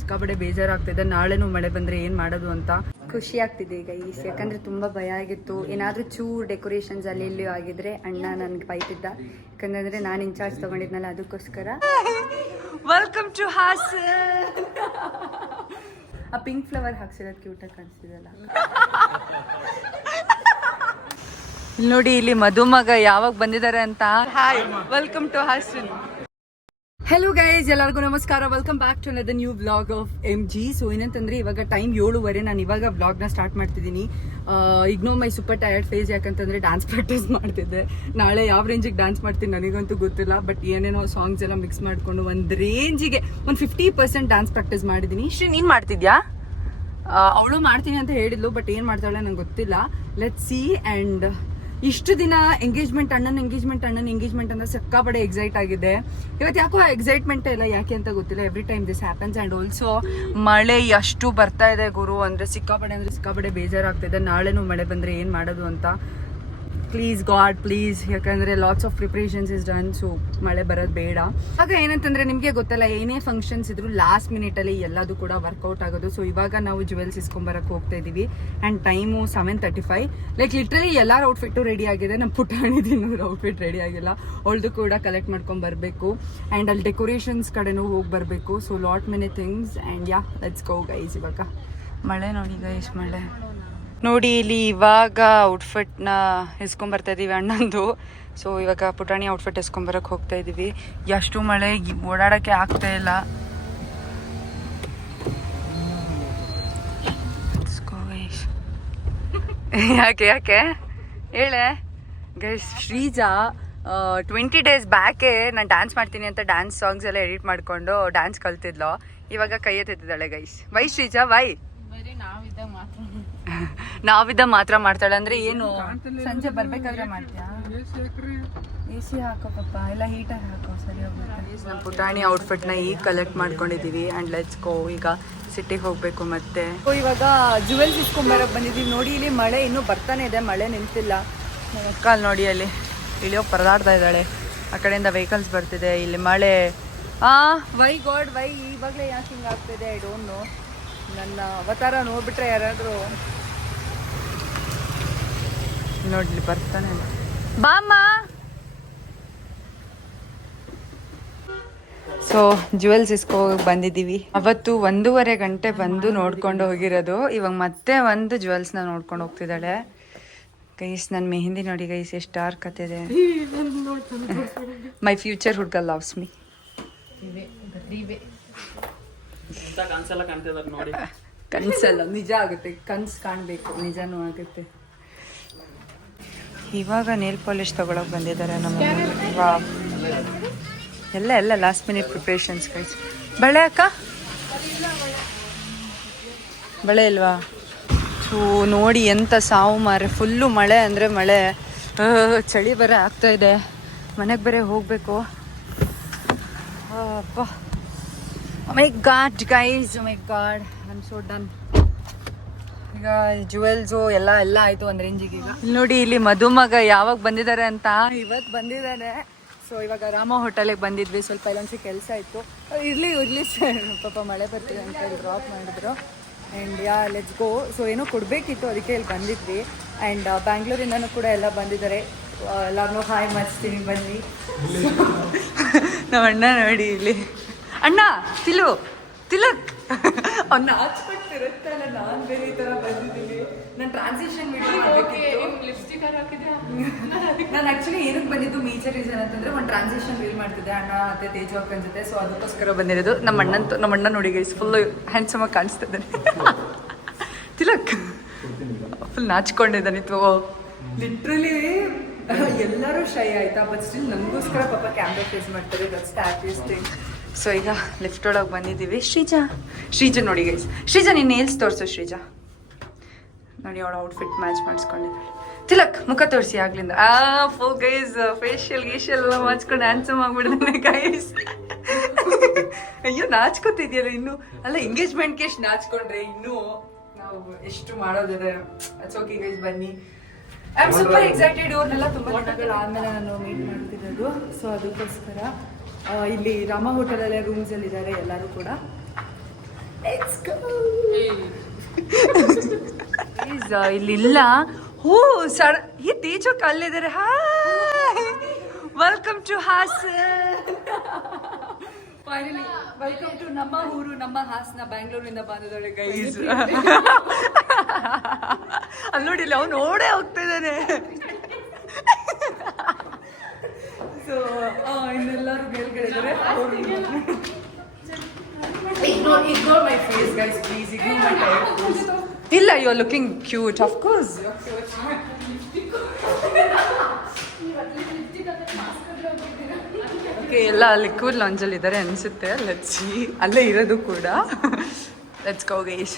ಸಿಕ್ಕಾಪಟ್ಟೆ ಬೇಜಾರಾಗ್ತಿದೆ. ನಾಳೆನೂ ಮಳೆ ಬಂದ್ರೆ ಏನ್ ಮಾಡೋದು ಅಂತ. ಖುಷಿ ಆಗ್ತಿದೆ ಈಗ ಈ ಯಾಕಂದ್ರೆ ತುಂಬಾ ಭಯ ಆಗಿತ್ತು. ಏನಾದ್ರೂ ಚೂರ್ ಡೆಕೋರೇಷನ್ಸ್ ಅಲ್ಲಿ ಇಲ್ಲಿ ಆಗಿದ್ರೆ ಅಣ್ಣ ನನ್ಗೆ ಬೈತಿದ್ದ. ಯಾಕಂದ್ರೆ ನಾನು ಇನ್ಚಾರ್ಜ್ ತಗೊಂಡಿದ್ನಲ್ಲ ಅದಕ್ಕೋಸ್ಕರ. ವೆಲ್ಕಮ್ ಟು ಹಾಸ್ ಆ ಪಿಂಕ್ ಫ್ಲವರ್ ಹಾಕ್ಸಿರೋದು ಕ್ಯೂಟಾಗಿ ಕಾಣಿಸ್ತಿದಲ್ಲ ನೋಡಿ ಇಲ್ಲಿ ಮಧುಮಗ ಯಾವಾಗ ಬಂದಿದ್ದಾರೆ ಅಂತ. Hi welcome to Hassan hello guys ಎಲ್ಲರಿಗೂ ನಮಸ್ಕಾರ. Welcome back to another new vlog of M G so ಏನಂತಂದ್ರೆ, ಇವಾಗ ಟೈಮ್ ಏಳುವರೆ. ನಾನು ಇವಾಗ ವ್ಲಾಗ್ನ ಸ್ಟಾರ್ಟ್ ಮಾಡ್ತಿದ್ದೀನಿ. Ignore my super tired face ಯಾಕಂತಂದ್ರೆ ಡ್ಯಾನ್ಸ್ ಪ್ರಾಕ್ಟೀಸ್ ಮಾಡ್ತಿದ್ದೆ. ನಾಳೆ ಯಾವ ರೇಂಜಿಗೆ ಡ್ಯಾನ್ಸ್ ಮಾಡ್ತೀನಿ ನನಗಂತೂ ಗೊತ್ತಿಲ್ಲ. ಬಟ್ ಏನೇನೋ ಸಾಂಗ್ಸ್ ಎಲ್ಲ ಮಿಕ್ಸ್ ಮಾಡಿಕೊಂಡು ಒಂದು ರೇಂಜಿಗೆ ಒಂದು ಫಿಫ್ಟಿ ಪರ್ಸೆಂಟ್ ಡ್ಯಾನ್ಸ್ ಪ್ರಾಕ್ಟೀಸ್ ಮಾಡಿದ್ದೀನಿ. ಶ್ರೀ, ನೀನು ಮಾಡ್ತಿದ್ಯಾ? ಅವಳು ಮಾಡ್ತೀನಿ ಅಂತ ಹೇಳಿದ್ಲು ಬಟ್ ಏನು ಮಾಡ್ತಾಳೆ ನಂಗೆ ಗೊತ್ತಿಲ್ಲ. ಲೆಟ್ ಸಿ ಆ್ಯಂಡ್ ಇಷ್ಟು ದಿನ ಎಂಗೇಜ್ಮೆಂಟ್ ಅಣ್ಣನ ಎಂಗೇಜ್ಮೆಂಟ್ ಅಣ್ಣನ ಎಂಗೇಜ್ಮೆಂಟ್ ಅಂತ ಸಿಕ್ಕಾಪಡೆ ಎಕ್ಸೈಟ್ ಆಗಿದೆ. ಇವತ್ತು ಯಾಕೋ ಎಕ್ಸೈಟ್ಮೆಂಟ್ ಇಲ್ಲ ಯಾಕೆ ಅಂತ ಗೊತ್ತಿಲ್ಲ. Every time this happens and also ಮಳೆ ಎಷ್ಟು ಬರ್ತಾ ಇದೆ ಗುರು. ಅಂದರೆ ಸಿಕ್ಕಾಪಡೆ ಅಂದರೆ ಸಿಕ್ಕಾಪಡೆ ಬೇಜಾರಾಗ್ತಿದೆ ನಾಳೆನೂ ಮಳೆ ಬಂದರೆ ಏನು ಮಾಡೋದು ಅಂತ ಪ್ಲೀಸ್ ಗಾಡ್ ಪ್ಲೀಸ್ ಯಾಕಂದ್ರೆ lots of preparations is done so ಮಳೆ ಬರೋದು ಬೇಡ. ಆಗ ಏನಂತಂದ್ರೆ ನಿಮಗೆ ಗೊತ್ತಲ್ಲ, ಏನೇ ಫಂಕ್ಷನ್ಸ್ ಇದ್ರು ಲಾಸ್ಟ್ ಮಿನಿಟ್ ಅಲ್ಲಿ ಎಲ್ಲದೂ ಕೂಡ ವರ್ಕೌಟ್ ಆಗೋದು. ಸೊ ಇವಾಗ ನಾವು ಜುವೆಲ್ಸ್ ಇಸ್ಕೊಂಬರಕ್ ಹೋಗ್ತಾ ಇದೀವಿ. And time seven thirty five like literally ಎಲ್ಲಾರ ಔಟ್ಫಿಟ್ ರೆಡಿ ಆಗಿದೆ. ನಮ್ಮ ಪುಟಾಣಿದಿನ ಔಟ್ಫಿಟ್ ರೆಡಿ ಆಗಿಲ್ಲ. ಅವಳದು ಕೂಡ ಕಲೆಕ್ಟ್ ಮಾಡ್ಕೊಂಡ್ ಬರಬೇಕು. ಅಂಡ್ ಅಲ್ಲಿ ಡೆಕೋರೇಷನ್ಸ್ ಕಡೆನೂ ಹೋಗಿ ಬರಬೇಕು. So lot many things and yeah let's go guys ಇವಾಗ. ಮಳೆ ನೋಡಿ ಗೈಸ್ ಮಳೆ. ನೋಡಿ, ಇಲ್ಲಿ ಇವಾಗ ಔಟ್ಫಿಟ್ನ ಇಸ್ಕೊಂಬರ್ತಾ ಇದ್ದೀವಿ ಅಣ್ಣಂದು. ಸೊ ಇವಾಗ ಪುಟಾಣಿ ಔಟ್ಫಿಟ್ ಇಸ್ಕೊಂಬರಕ್ಕೆ ಹೋಗ್ತಾ ಇದ್ದೀವಿ ಎಷ್ಟು ಮಳೆ ಓಡಾಡೋಕ್ಕೆ ಆಗ್ತಾ ಇಲ್ಲ. ಯಾಕೆ ಯಾಕೆ? ಹೇಳೆ. ಗೈಸ್ ಶ್ರೀಜಾ ಟ್ವೆಂಟಿ ಡೇಸ್ ಬ್ಯಾಕೆ ನಾನು ಡ್ಯಾನ್ಸ್ ಮಾಡ್ತೀನಿ ಅಂತ ಡ್ಯಾನ್ಸ್ ಸಾಂಗ್ಸ್ ಎಲ್ಲ ಎಡಿಟ್ ಮಾಡಿಕೊಂಡು ಡ್ಯಾನ್ಸ್ ಕಲ್ತಿದ್ಲು. ಇವಾಗ ಕೈ ಗೈಸ್ ವೈ ಶ್ರೀಜಾ. ವೈ ನಾವಿದ್ದ ಮಾತ್ರ. ಮಾಡ್ತಾಳೆ. ಅಂದ್ರೆ ಏನು? ಸಂಜೆ ಬರ್ಬೇಕಾದ್ರೆ ಮಾಡ್ತೀಯಾ? ಎಸಿ ಸಿ ಹಾಕೋ ಪಪ್ಪ ಎಲ್ಲ ಹೀಟರ್ ಹಾಕೋ. ಸರಿ ಹೋಗ್ಬೇಕು ನಮ್ಮ ಪುಟಾಣಿ ಔಟ್ಫಿಟ್ನ ಈಗ ಕಲೆಕ್ಟ್ ಮಾಡ್ಕೊಂಡಿದೀವಿ. ಅಂಡ್ ಲೆಟ್ಸ್ ಗೋ ಈಗ ಸಿಟಿಗೆ ಹೋಗ್ಬೇಕು ಮತ್ತೆ. ಸೊ ಇವಾಗ ಜುವೆಲ್ಸ್ ಇಸ್ಕೊಂಬರಕ್ ಬಂದಿದೀವಿ. ನೋಡಿ ಇಲ್ಲಿ ಮಳೆ ಇನ್ನೂ ಬರ್ತಾನೆ ಇದೆ. ಮಳೆ ನಿಂತಿಲ್ಲ. ಕಾಲ್ ನೋಡಿ ಅಲ್ಲಿ. ಇಳಿಯೋಗಿ ಪರದಾಡ್ತಾ ಇದ್ದಾಳೆ. ಆ ಕಡೆಯಿಂದ ವೆಹಿಕಲ್ಸ್ ಬರ್ತಿದೆ. ಇಲ್ಲಿ ಮಳೆ. ಆ? ವೈ ಗಾಡ್ ವೈ ಇವಾಗಲೇ ಯಾಕೆ ಹಿಂಗೆ ಆಗ್ತಿದೆ? ಐ ಡೋಂಟ್ ನೋ ನನ್ನ ಅವತಾರ ನೋಡ್ಬಿಟ್ರೆ ಯಾರಾದರೂ ನೋಡ್ಲಿ ಬರ್ತಾನೆ. ಬಾಮ್ಮ ಸೊ ಜುವೆಲ್ಸ್ ಇಸ್ಕೋ ಬಂದಿದ್ದೀವಿ. ಅವತ್ತು ಒಂದೂವರೆ ಗಂಟೆ ಬಂದು ನೋಡ್ಕೊಂಡು ಹೋಗಿರೋದು. ಇವಾಗ ಮತ್ತೆ ಒಂದು ಜುವೆಲ್ಸ್ನ ನೋಡ್ಕೊಂಡು ಹೋಗ್ತಿದ್ದಾಳೆ. ಗೈಸ್ ನನ್ನ ಮೆಹಂದಿ ನೋಡಿ ಗೈಸ್ ಎಷ್ಟು ಡಾರ್ಕ್ ಇದೆ. ಮೈ ಫ್ಯೂಚರ್ ಹುಡ್ಗ ಲವ್ಸ್ ಮೀ ಕನ್ಸಲ್ಲ ನಿಜ ಆಗುತ್ತೆ ಕನ್ಸ್ ಕಾಣಬೇಕು ನಿಜನೂ ಆಗುತ್ತೆ. ಇವಾಗ ನೇಲ್ ಪಾಲಿಶ್ ತಗೊಳಕ್ ಬಂದಿದ್ದಾರೆ ನಮ್ಮ ವಾ. ಎಲ್ಲ ಎಲ್ಲ ಲಾಸ್ಟ್ ಮಿನಿಟ್ ಪ್ರಿಪ್ರೇಷನ್ಸ್ ಗೈಸ್ ಬಳೆ ಅಕ್ಕ? ಬಳೆ ಇಲ್ವಾ? ಸೊ ನೋಡಿ ಎಂತ ಸಾವು ಮಾರೆ ಫುಲ್ಲು ಮಳೆ ಅಂದರೆ ಮಳೆ. ಚಳಿ ಬರ ಆಗ್ತಾ ಇದೆ. ಮನೆಗೆ ಬರೇ ಹೋಗಬೇಕು. ಅಪ್ಪ my God guys my God am so done ಈಗ ಜುವೆಲ್ಸು ಎಲ್ಲ ಎಲ್ಲ ಆಯ್ತು ಒಂದ್ ರೇಂಜಿಗೆ ಈಗ. ಇಲ್ಲಿ ನೋಡಿ ಇಲ್ಲಿ ಮಧುಮಗ ಯಾವಾಗ ಬಂದಿದ್ದಾರೆ ಅಂತ? ಇವತ್ತು ಬಂದಿದ್ದಾರೆ ಸೊ ಇವಾಗ ರಾಮ ಹೋಟೆಲಿಗೆ ಬಂದಿದ್ವಿ. ಸ್ವಲ್ಪ ಇಲ್ಲೊಂದ್ಸಿ ಕೆಲಸ ಇತ್ತು. ಇರ್ಲಿ ಇರ್ಲಿ ಸರ್. ಪಾಪ ಮಳೆ ಬರ್ತೀವಿ ಅಂತ ಹೇಳಿ ಡ್ರಾಪ್ ಮಾಡಿದ್ರು. And yeah let's go so ಏನೋ ಕೊಡಬೇಕಿತ್ತು ಅದಕ್ಕೆ ಇಲ್ಲಿ ಬಂದಿದ್ವಿ. ಆ್ಯಂಡ್ ಬ್ಯಾಂಗ್ಳೂರಿಂದನೂ ಕೂಡ ಎಲ್ಲ ಬಂದಿದ್ದಾರೆ. ಎಲ್ಲಾರನ್ನೂ ಹಾಯ್ ಮಾಡಿಸ್ತೀನಿ. ಬನ್ನಿ. ನಮ್ಮ ಅಣ್ಣ ನೋಡಿ ಇಲ್ಲಿ. ಅಣ್ಣ ತಿಲು ತಿಲಕ್ ಅವ್ನ ಆಚ್ಪಟ್ಟಿರುತ್ತಲ್ಲ ನಾನು ಬೇರೆ ಈ ಥರ ಬಂದಿದ್ದೀನಿ. ನಾನು ಟ್ರಾನ್ಸಿಷನ್ ವಿಡಿಯೋ ನಾನು ಆಕ್ಚುಲಿ ಏನಕ್ಕೆ ಬಂದಿದ್ದು ಮೇಜರ್ ರೀಸನ್ ಅಂತಂದ್ರೆ ಒಂದು ಟ್ರಾನ್ಸಿಷನ್ ರೀಲ್ ಮಾಡ್ತಿದ್ದೆ ಅಣ್ಣ ಮತ್ತೆ ತೇಜು ಅಕ್ಕನ ಜೊತೆ. ಸೊ ಅದಕ್ಕೋಸ್ಕರ ಬಂದಿರೋದು. ನಮ್ಮ ಅಣ್ಣನ್ ನಮ್ಮ ಅಣ್ಣ ನೋಡಿ ಗೈಸ್ ಫುಲ್ ಹ್ಯಾಂಡ್ಸಮ್ ಆಗಿ ಕಾಣಿಸ್ತಿದ್ದಾನೆ. ತಿಲಕ್. ಫುಲ್ ನಾಚ್ಕೊಂಡಿದ್ದಾನೆ ಇತ್ತು. ಲಿಟ್ರಲಿ ಎಲ್ಲರೂ ಶೈ ಆಯ್ತಾ? ಬಟ್ ಸ್ಟಿಲ್ ನಮಗೋಸ್ಕರ ಪಾಪ ಕ್ಯಾಮ್ರಾ ಫೇಸ್ ಮಾಡ್ತಾರೆ. That's the happiest thing so ಈಗ ಲಿಫ್ಟ್ ಒಳಗೆ ಬಂದಿದ್ದೀವಿ. ಶ್ರೀಜಾ ಶ್ರೀಜಾ ನೋಡಿ ಗೈಸ್ ಶ್ರೀಜಾ, ನೀನು ನೇಲ್ಸ್ ತೋರಿಸು ಶ್ರೀಜಾ. ನೋಡಿ ಅವಳ ಔಟ್ಫಿಟ್ ಮ್ಯಾಚ್ ಮಾಡಿಸ್ಕೊಂಡಿದ್ದಾಳೆ. ತಿಲಕ್, ಮುಖ ತೋರಿಸಿ ಆಗ್ಲಿಂದ. ಆ ಫೋ ಗೈಸ್ ಫೇಶಿಯಲ್ ಗೀಶಿಯಲ್ ಎಲ್ಲ ಮಾಡ್ಸ್ಕೊಂಡು ಹ್ಯಾಂಡ್ಸಮ್ ಆಗ್ಬಿಡ್ತಾನೆ ಗೈಸ್ ಅಯ್ಯೋ, ನಾಚ್ಕೋತಿದ್ಯಲ್ಲ ಇನ್ನು? ಅಲ್ಲ ಎಂಗೇಜ್ಮೆಂಟ್ಗೆ ಎಷ್ಟು ನಾಚ್ಕೊಂಡ್ರೆ ಇನ್ನೂ ನಾವು ಎಷ್ಟು ಮಾಡೋದಿದೆ? ಓಕೆ ಗೈಸ್ ಬನ್ನಿ. ಐ ಆಮ್ ಸೂಪರ್ ಎಕ್ಸೈಟೆಡ್ ಅವ್ರನ್ನೆಲ್ಲ ತುಂಬ ಆದ್ಮೇಲೆ ನಾನು ಮೀಟ್ ಮಾಡ್ತಿರೋದು. ಸೊ ಅದಕ್ಕೋಸ್ಕರ ಇಲ್ಲಿ ರಾಮ ಹೋಟೆಲಲ್ಲೇ ರೂಮ್ಸಲ್ಲಿ ಇದ್ದಾರೆ ಎಲ್ಲರೂ ಕೂಡ. ಇಲ್ಲಿಲ್ಲ. ಹೂ ಸಡ ಈ Teju ಕಲ್ಲಿದ್ದಾರೆ hi welcome to Hassan finally welcome to ನಮ್ಮ ಊರು ನಮ್ಮ ಹಾಸನ ಬ್ಯಾಂಗ್ಳೂರಿಂದ ಬಂದಿದ್ದಾಳೆ ಗೈಸ್ ಅಲ್ಲಿ ನೋಡಿ ಇಲ್ಲಿ ಅವ್ನು ಓಡೇ ಹೋಗ್ತಾ ಇದ್ದಾನೆ. ಸೊ ಇನ್ನೆಲ್ಲರೂ ಮೇಲ್ಗಡೆ ಇದ್ದಾರೆ. You are looking cute of course okay ಎಲ್ಲ ಲಿಕ್ವಿಡ್ ಲಾಂಜಲ್ಲಿ ಇದ್ದಾರೆ ಅನಿಸುತ್ತೆ. ಲಚ್ಚಿ ಅಲ್ಲೇ ಇರೋದು ಕೂಡ. ಲೆಟ್ಸ್ ಗೋ ಗೇಶ್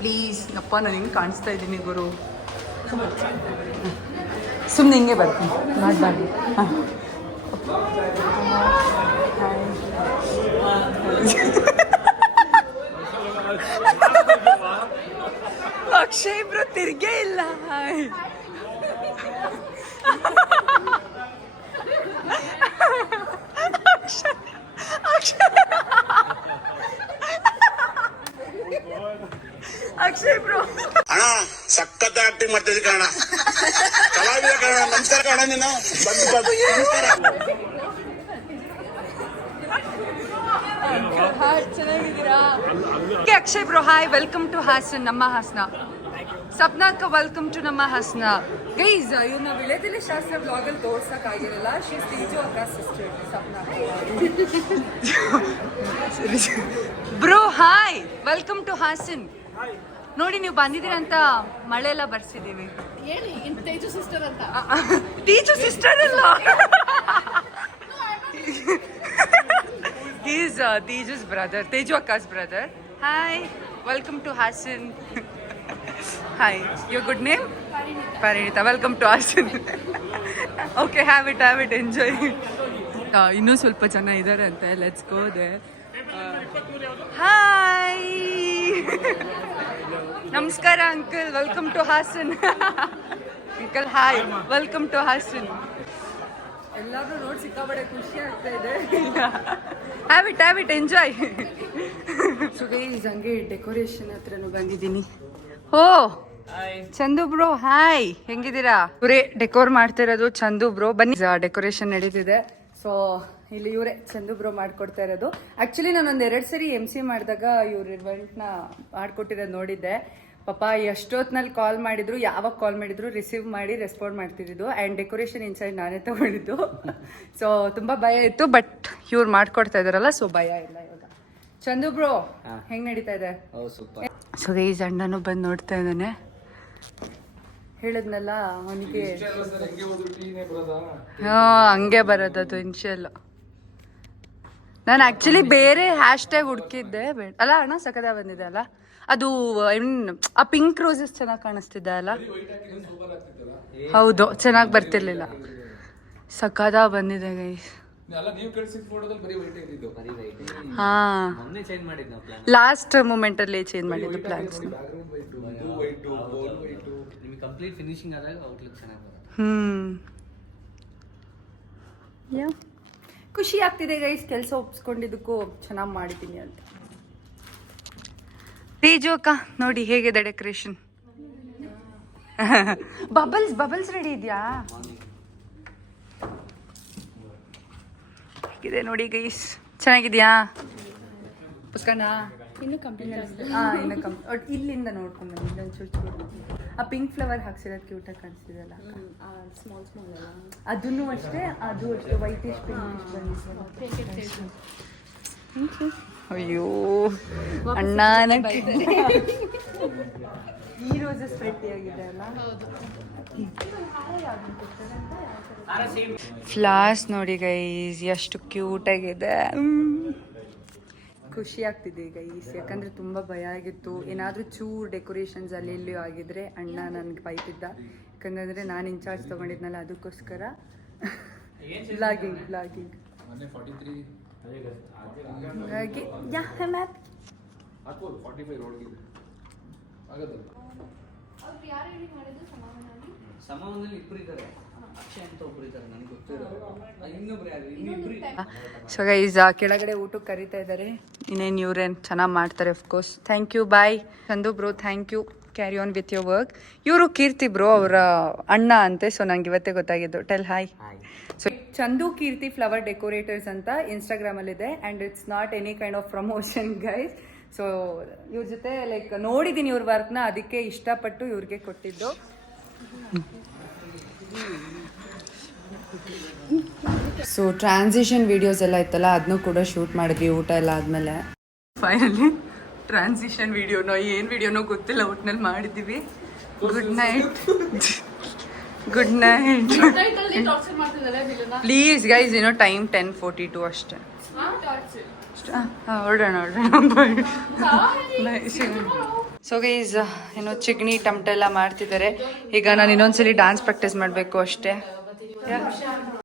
ಪ್ಲೀಸ್ ಅಪ್ಪ ನಾನು ಹಿಂಗೆ ಕಾಣಿಸ್ತಾ ಇದ್ದೀನಿ ಗುರು? ಸುಮ್ಮನೆ ಹಿಂಗೆ ಬರ್ತೀನಿ ಮಾಡಬಾರ್ದು. ಹಾಂ. ಅಕ್ಷಯ್ ಬ್ರೋ ತಿರ್ಗೇ ಇಲ್ಲ. ಹಾಯ್ ಅಕ್ಷಯ್ ಬ್ರೋ ಅಣ್ಣ ಸಖತ್ ಆಕ್ಟಿಂಗ್ ಮಾಡ್ತಿದ್ದೆ ಕಣ ಕಲಾವಿದ ಕಣ ನಮಸ್ಕಾರ ಕಣ ನೀನು ಬಂದು ಬಂದು ನಮಸ್ಕಾರ ಹಾಯ್ ಚೆನ್ನಾಗಿದ್ದೀರಾ okay Akshay bro hi welcome to Hassan ನಮ್ಮ ಹಾಸನ ಸಪ್ನಾಕ ವೆಲ್ಕಮ್ ಟು ನಮ್ಮ ಹಾಸನ ಗೈಸ್ ಇವನ್ನ ವಿಳೆದೆಲೆ ಶಾಸ್ತ್ರ ಬ್ಲಾಗಲ್ಲಿ ತೋರ್ಸಕ್ಕಾಗಿರಲ್ಲ ಶಿ ತೇಜು ಅಕ್ಕ sister Sapna bro hi welcome to Hassan ನೋಡಿ ನೀವು ಬಂದಿದ್ದೀರಂತ ಮಳೆ ಎಲ್ಲ ಬರ್ಸಿದೀವಿ ಹೇಳಿ ತೇಜು ಸಿಸ್ಟರ್ ಅಂತ. ಟೀಚು ಸಿಸ್ಟರ್ ಅಲ್ಲ? Is Tejas brother Teju ಅಕ್ಕಾಸ್ brother hi welcome to Hassan hi your good name Parinita welcome to Hassan okay have it have it enjoy ಇನ್ನೂ ಸ್ವಲ್ಪ ಜನ ಇದ್ದಾರೆ ಅಂತ ಲೆಟ್ಸ್ ಗೋದೆ ಹಾಯ್ ನಮಸ್ಕಾರ uncle. Welcome to Hassan. Uncle hi welcome to Hassan. ಎಲ್ಲರೂ ನೋಡಿ ಸಿಕ್ಕಾಬಡೆ ಖುಷಿ ಆಗ್ತಾ ಇದೆ. Have it have it enjoy so guys ಹಂಗೆ ಡೆಕೋರೇಷನ್ ಹತ್ರನೂ ಬಂದಿದ್ದೀನಿ. ಓ ಚಂದು ಬ್ರೋ ಹಾಯ್ ಹೆಂಗಿದ್ದೀರಾ? ಬರೇ ಡೆಕೋರ್ ಮಾಡ್ತಿರೋದು ಚಂದು ಬ್ರೋ. ಬನ್ನಿ. ಡೆಕೋರೇಷನ್ ನಡೀತಿದೆ. ಸೊ ಇಲ್ಲಿ ಇವರೇ ಚಂದು ಬ್ರೋ ಮಾಡ್ಕೊಡ್ತಾ ಇರೋದು. ಆ್ಯಕ್ಚುಲಿ ನಾನು ಎರಡು ಎರಡ್ ಸರಿ ಎಂ ಸಿ ಮಾಡಿದಾಗ ಇವ್ರ ಇವೆಂಟ್ನ ಮಾಡ್ಕೊಟ್ಟಿರೋದು ನೋಡಿದ್ದೆ. ಪಾಪ ಎಷ್ಟೊತ್ತಿನಲ್ಲಿ ಕಾಲ್ ಮಾಡಿದ್ರು ಯಾವಾಗ ಕಾಲ್ ಮಾಡಿದ್ರು ರಿಸೀವ್ ಮಾಡಿ ರೆಸ್ಪಾಂಡ್ ಮಾಡ್ತಿದ್ದು ಆ್ಯಂಡ್ ಡೆಕೋರೇಷನ್ ಇನ್ಸೈಡ್ ನಾನೇ ತಗೊಂಡಿದ್ದು. ಸೊ ತುಂಬ ಭಯ ಇತ್ತು ಬಟ್ ಇವ್ರು ಮಾಡ್ಕೊಡ್ತಾ ಇದಾರಲ್ಲ ಸೊ ಭಯ ಇಲ್ಲ ಇವಾಗ. ಚಂದು ಬ್ರೋ ಹೆಂಗ್ ನಡೀತಾ ಇದೆ? ಸೊ ಈ ಅಣ್ಣನು ಬಂದು ನೋಡ್ತಾ ಇದ್ದಾನೆ. ಹೇಳಿದ್ನಲ್ಲ ಅವನಿಗೆ. ಹಾ ಹಂಗೆ ಬರೋದು ಅದು ಇನ್ಶಿಯಲ್ ನಾನು ಆಕ್ಚುಲಿ ಬೇರೆ ಹ್ಯಾಶ್ ಟ್ಯಾಗ್ ಹುಡುಕಿದ್ದೆ. ಅಲ್ಲ ಅಣ್ಣ ಸಕದ ಬಂದಿದೆ ಅಲ್ಲ? ಅದು ಐ ಮೀನ್ ಆ ಪಿಂಕ್ ರೋಸಸ್ ಚೆನ್ನಾಗಿ ಕಾಣಿಸ್ತಿದೆ ಅಲ್ಲ? ಹೌದು ಚೆನ್ನಾಗಿ ಬರ್ತಿರ್ಲಿಲ್ಲ. ಸಕದ ಬಂದಿದೆ ಗೈ ಅಲ್ಲ ನೀವು ಕಳಿಸಿದ ಫೋಟೋದಲ್ಲಿ ಬರೀ ವೈಟ್ ಇದ್ದಿದ್ದು ಹಾ. ಮೊನ್ನೆ ಚೇಂಜ್ ಮಾಡಿದ್ ನಾವು ಪ್ಲಾನ್ ಲಾಸ್ಟ್ ಮೂಮೆಂಟ್ ಅಲ್ಲಿ ಚೇಂಜ್ ಮಾಡಿದ್ದು ಪ್ಲಾನ್ಸ್ ಕಂಪ್ಲೀಟ್ ಫಿನಿಶಿಂಗ್ ಆದಾಗ ಔಟ್ಲುಕ್ ಚೆನ್ನಾಗಿ ಹ್ಮ್. ಯಾ ಖುಷಿ ಆಗ್ತಿದೆ ಗೈಸ್ ಕೆಲಸ ಒಪ್ಸ್ಕೊಂಡಿದ್ದಕ್ಕೂ ಚೆನ್ನಾಗಿ ಮಾಡಿದ್ದೀನಿ ಅಂತ. ತೇಜು ಅಕ್ಕ ನೋಡಿ ಹೇಗಿದೆ ಡೆಕೋರೇಷನ್ ಬಬಲ್ಸ್ ಬಬಲ್ಸ್ ರೆಡಿ ಇದೆಯಾ? ಹೇಗಿದೆ ನೋಡಿ ಗೈಸ್ ಚೆನ್ನಾಗಿದೆಯಾ? ಪುಸ್ಕಣ್ಣ ಇನ್ನು ಕಂಪ್ಲೀಟ್ ಹಾಂ ಇನ್ನು ಕಂಪ್ ಇಲ್ಲಿಂದ ನೋಡ್ಕೊಂಡು ಬನ್ನಿ ಇಲ್ಲೊಂದು ಚೂರು ಆ ಪಿಂಕ್ ಫ್ಲವರ್ ಹಾಕ್ಸಿರೋದು ಕ್ಯೂಟಾಗಿ ಕಾಣಿಸ್ತಿದೆಯಲ್ಲ ಸ್ಮಾಲ್ ಸ್ಮಾಲ್ ಎಲ್ಲ. ಅದನ್ನು ಅಷ್ಟೇ ಅದು ಅಷ್ಟೇ ವೈಟಿಶ್ ಪಿಂಕಿಶ್ ಬಂದಿದೆ. ಅಯ್ಯೋ ಅಣ್ಣ ಈ ರೋಸಸ್ ಸ್ಪ್ರೆಟ್ಟಿ ಆಗಿದೆ ಅಲ್ಲ? ಫ್ಲಾಸ್ ನೋಡಿ ಗೈಸ್ ಎಷ್ಟು ಕ್ಯೂಟ್ ಆಗಿದೆ. ಖುಷಿ ಆಗ್ತಿದೆ ಈಗ ಈಸಿ ಯಾಕಂದ್ರೆ ತುಂಬಾ ಭಯ ಆಗಿತ್ತು. ಏನಾದ್ರೂ ಚೂರ್ ಡೆಕೋರೇಷನ್ಸ್ ಅಲ್ಲಿ ಇಲ್ಲಿ ಆಗಿದ್ರೆ ಅಣ್ಣ ನನ್ಗೆ ಬೈತಿದ್ದ. ಯಾಕಂದ್ರೆ ನಾನು ಇನ್ಚಾರ್ಜ್ ತಗೊಂಡಿದ್ನಲ್ಲ ಅದಕ್ಕೋಸ್ಕರ ಬ್ಲಾಗಿಂಗ್ ಬ್ಲಾಗಿಂಗ್ ಮೊನ್ನೆ ಫಾರ್ಟಿ ತ್ರೀ ಹಾಗಾಗಿ ಯಾ ಮ್ಯಾಪ್ ಸಮಾನದಲ್ಲಿ ಇಬ್ಬರು ಇದ್ದಾರೆ. ಸೊ ಗೈಸ್ ಕೆಳಗಡೆ ಊಟಕ್ಕೆ ಕರಿತಾ ಇದ್ದಾರೆ. ಇನ್ನೇನು ಇವ್ರೇನು ಚೆನ್ನಾಗಿ ಮಾಡ್ತಾರೆ of course thank you bye Chandu bro thank you carry on with your work ಇವರು ಕೀರ್ತಿ ಬ್ರೋ ಅವರ ಅಣ್ಣ ಅಂತೆ ಸೊ ನಂಗೆ ಇವತ್ತೇ ಗೊತ್ತಾಗಿದ್ದು. Tell hi hi so Chandu Keerthi flower decorators ಅಂತ ಇನ್ಸ್ಟಾಗ್ರಾಮಲ್ಲಿದೆ and it's not any kind of promotion guys so ಇವ್ರ ಜೊತೆ ಲೈಕ್ ನೋಡಿದ್ದೀನಿ ಇವ್ರ ವರ್ಕ್ನ ಅದಕ್ಕೆ ಇಷ್ಟಪಟ್ಟು ಇವ್ರಿಗೆ ಕೊಟ್ಟಿದ್ದು. ಸೊ ಟ್ರಾನ್ಸಿಷನ್ ವಿಡಿಯೋಸ್ ಎಲ್ಲ ಇತ್ತಲ್ಲ ಅದನ್ನೂ ಕೂಡ ಶೂಟ್ ಮಾಡಿದ್ವಿ, ಊಟ ಎಲ್ಲ ಆದಮೇಲೆ. ಫೈನಲಿ ಟ್ರಾನ್ಸಿಷನ್ ವಿಡಿಯೋನೋ ಏನು ವಿಡಿಯೋನೋ ಗೊತ್ತಿಲ್ಲ, ಒಟ್ನಲ್ಲಿ ಮಾಡಿದ್ದೀವಿ. Good night good night please guys ಏನೋ ಟೈಮ್ ಟೆನ್ ಫೋರ್ಟಿ ಟು ಅಷ್ಟೇ. ಸೊ ಗೈಸ್ ಏನೋ ಚಿಗ್ನಿ, ಟಮಟೆ ಎಲ್ಲ ಮಾಡ್ತಿದ್ದಾರೆ. ಈಗ ನಾನು ಇನ್ನೊಂದ್ಸಲಿ ಡಾನ್ಸ್ ಪ್ರಾಕ್ಟೀಸ್ ಮಾಡಬೇಕು ಅಷ್ಟೇ. Yeah.